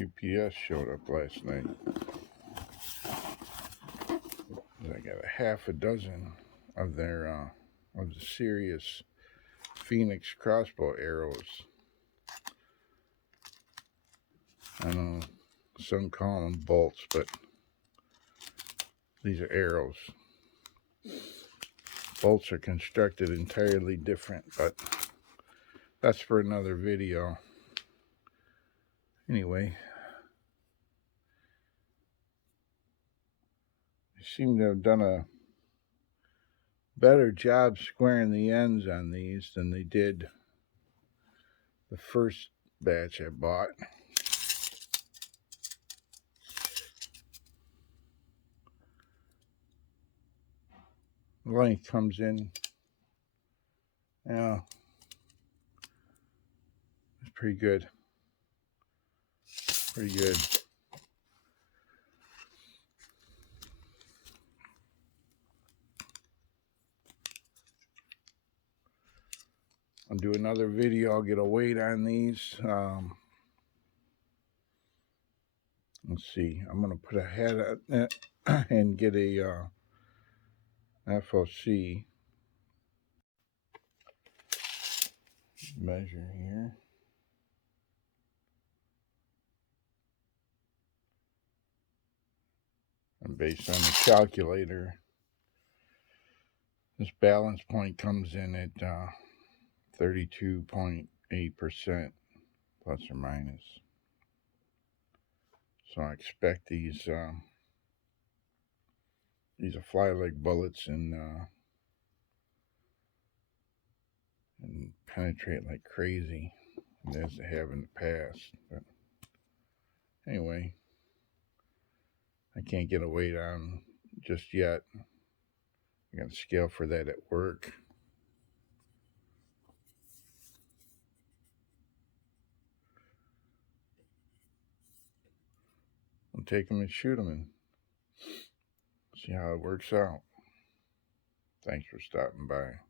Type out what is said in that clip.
UPS showed up last night. I got a half a dozen of their of the Sirius Phoenix crossbow arrows. I know some call them bolts, but these are arrows. Bolts are constructed entirely different, but that's for another video. Anyway, they seem to have done a better job squaring the ends on these than they did the first batch I bought. The length comes in, yeah, it's pretty good. Pretty good. I'll do another video. I'll get a weight on these. Let's see. I'm going to put a head on it and get a FOC measure here. And based on the calculator, this balance point comes in at 32.8% plus or minus. So I expect these are fly like bullets and penetrate like crazy, as they have in the past. But anyway, I can't get a weight on just yet. I got a scale for that at work. I'll take them and shoot them and see how it works out. Thanks for stopping by.